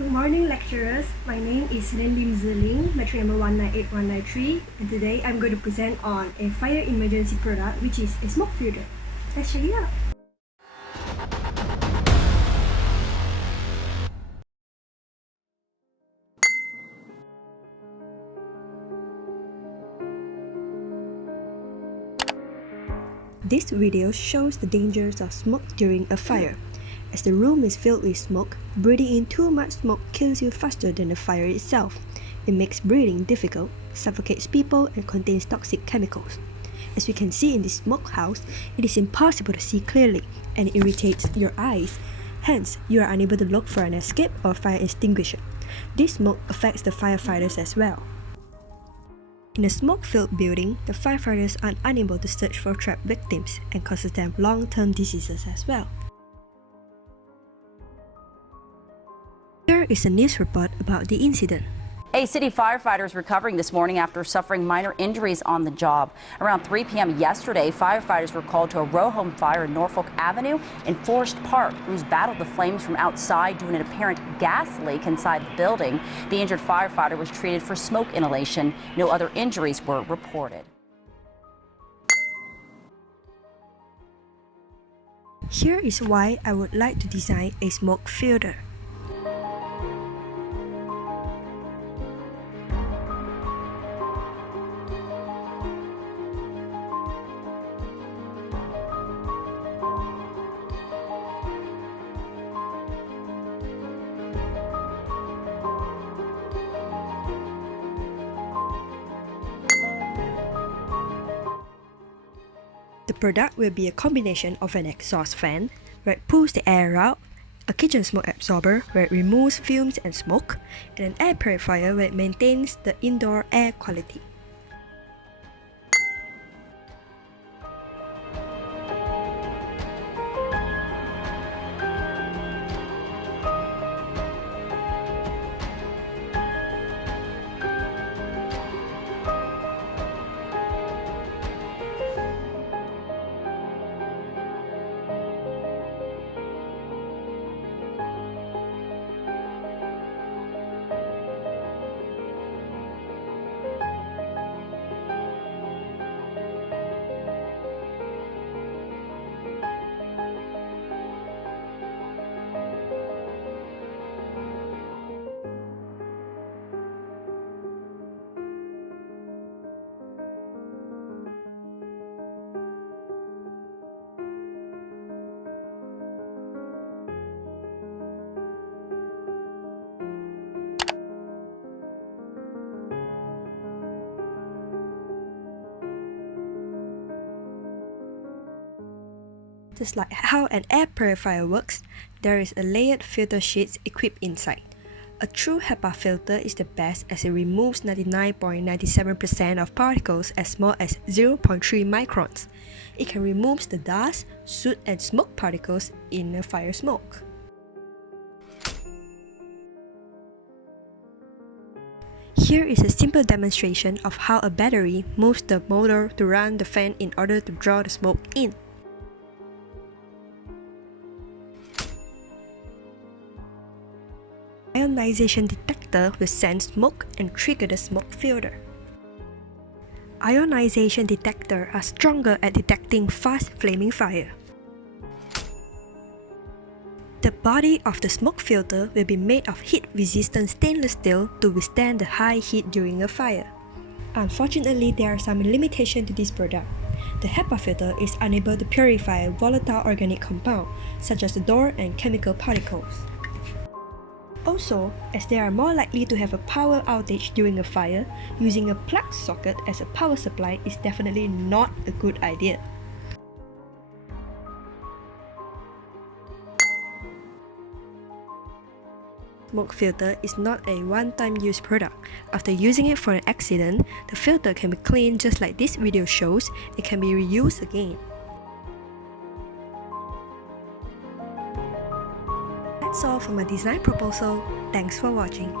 Good morning, lecturers. My name is Celine, matric number 198193, and today I'm going to present on a fire emergency product, which is a smoke filter. Let's check it out. This video shows the dangers of smoke during a fire. As the room is filled with smoke, breathing in too much smoke kills you faster than the fire itself. It makes breathing difficult, suffocates people, and contains toxic chemicals. As you can see in this smokehouse, it is impossible to see clearly, and it irritates your eyes. Hence, you are unable to look for an escape or fire extinguisher. This smoke affects the firefighters as well. In a smoke-filled building, the firefighters are unable to search for trapped victims and causes them long-term diseases as well. Here is a news report about the incident. A city firefighter is recovering this morning after suffering minor injuries on the job. Around 3 p.m. yesterday, firefighters were called to a row home fire in Norfolk Avenue in Forest Park. Crews battled the flames from outside due to an apparent gas leak inside the building. The injured firefighter was treated for smoke inhalation. No other injuries were reported. Here is why I would like to design a smoke filter. The product will be a combination of an exhaust fan, where it pulls the air out, a kitchen smoke absorber, where it removes fumes and smoke, and an air purifier, where it maintains the indoor air quality. Just like how an air purifier works, there is a layered filter sheet equipped inside. A true HEPA filter is the best as it removes 99.97% of particles as small as 0.3 microns. It can remove the dust, soot, and smoke particles in a fire smoke. Here is a simple demonstration of how a battery moves the motor to run the fan in order to draw the smoke in. Ionization detector will sense smoke and trigger the smoke filter. Ionization detectors are stronger at detecting fast flaming fire. The body of the smoke filter will be made of heat-resistant stainless steel to withstand the high heat during a fire. Unfortunately, there are some limitations to this product. The HEPA filter is unable to purify volatile organic compounds such as odor and chemical particles. Also, as they are more likely to have a power outage during a fire, using a plug socket as a power supply is definitely not a good idea. Smoke filter is not a one-time use product. After using it for an accident, the filter can be cleaned just like this video shows. It can be reused again. That's all for my design proposal. Thanks for watching.